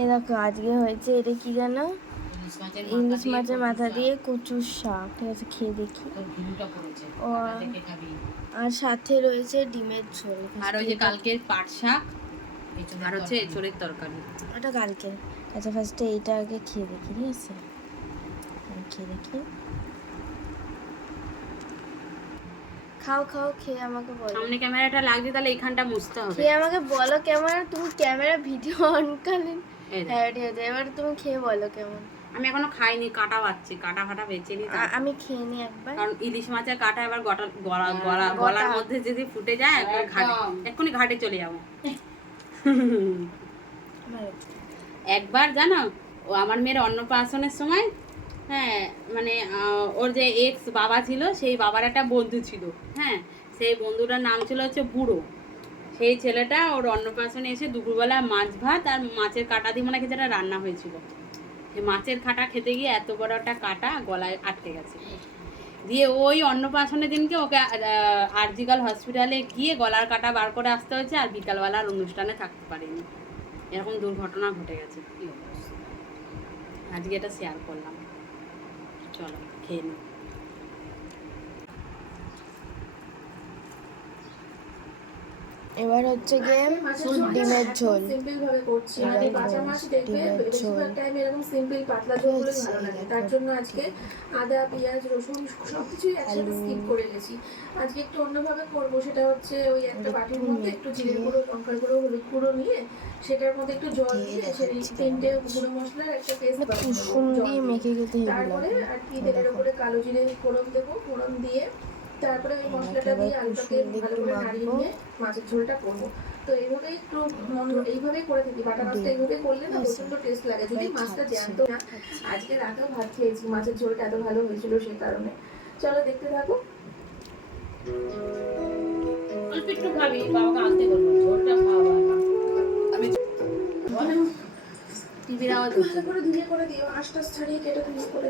এ দেখো আজকে হয়েছে এটা কি জানো, ইলিশ মাছের মাথা দিয়ে কচুর শাক। ঠিক আছে, খেয়ে দেখি। আর সাথে রয়েছে ডিমের ঝোল, আর ওই যে কালকের পাট শাক, আর হচ্ছে এঁচড়ের তরকারি। ওটা কালকে। আচ্ছা ফার্স্টে এইটা আগে খেয়ে দেখি। ঠিক আছে, খেয়ে দেখি। খাও খাও, খেয়ে আমাকে বলো। সামনে ক্যামেরাটা লাগছে, তাহলে এইখানটা মুছতে হবে। খেয়ে আমাকে বলো কেমন। তুমি ক্যামেরা ভিডিও অন করলেন। হ্যাঁ ঠিক আছে, এবার তুমি খেয়ে বলো কেমন। আমি এখনো খাইনি, কাটা বাচ্ছি, কাটা ফাটা বেছে নি। আমি খেয়ে নি একবার, কারণ ইলিশ মাছের কাটা এবার গলার মধ্যে যদি ফুটে যায় এক্ষুনি ঘাটে চলে যাবো। একবার জানো, ও আমার মেয়ের অন্নপ্রাশনের সময়, হ্যাঁ মানে ওর যে এক্স বাবা ছিল, সেই বাবার একটা বন্ধু ছিল। হ্যাঁ, সেই বন্ধুটার নাম ছিল হচ্ছে বুড়ো। সেই ছেলেটা ওর অন্নপ্রাশনে এসে দুপুরবেলা মাছ ভাত আর মাছের কাটা দিয়ে মনে হয় যেটা রান্না হয়েছিল। সেই মাছের কাটা খেতে গিয়ে এত বড় একটা কাটা গলায় আটকে গেছে। দিয়ে ওই অন্নপ্রাশনের দিনকে ওকে আরজিকাল হসপিটালে গিয়ে গলার কাটা বার করে আসতে হয়েছে, আর বিকালবেলার অনুষ্ঠানে থাকতে পারেনি। এরকম দুর্ঘটনা ঘটে গেছে। আজকে এটা শেয়ার করলাম। চলো খেয়ে নিই। এবার হচ্ছে গিয়ে ডিমের ঝোল। সিম্পল ভাবে করছি, মানে কাঁচা মাছ দেখবে বেশিরভাগ টাইম এরকম সিম্পল পাতলা ঝোলগুলো ভালো লাগে। তার জন্য আজকে আদা পেঁয়াজ রসুন সবকিছুই একসাথে স্কিপ করে গেছি। আজকে একটু অন্যভাবে করবো, সেটা হচ্ছে ওই একটা বাটির মধ্যে একটু জিরে গুঁড়ো, লঙ্কার গুঁড়ো, হলুদ গুঁড়ো নিয়ে সেটার মধ্যে একটু জল দিয়ে সেই 3টে গুঁড়ো মশলার একটা পেস্ট বানিয়ে তারপরে আর কি তেলের উপরে কালো জিরে ফোড়ন দেবো। ফোড়ন দিয়ে তারপরে ওই মশলাটা দিয়ে আলুটাকে ভালো করে নাড়িয়ে নিয়ে মাছের ঝোলটা করবো। তো এইভাবেই একটু এইভাবেই করে থাকি। বাটা মাছটা এইভাবে করলে না প্রচন্ড টেস্ট লাগে, যদি মাছটা জ্যান্ত না। আজকে রাতেও ভাত খেয়েছি, মাছের ঝোলটা এত ভালো হয়েছিল সেই কারণে। চলো দেখতে থাকো। অল্প একটু খাবি, বাবাকে আনতে বলবো, ঝোলটা খাওয়া। আমি টিভির আওয়াজ ভালো করে ধুয়ে করে দিও, আশটাশ ছাড়িয়ে কেটে ধুয়ে করে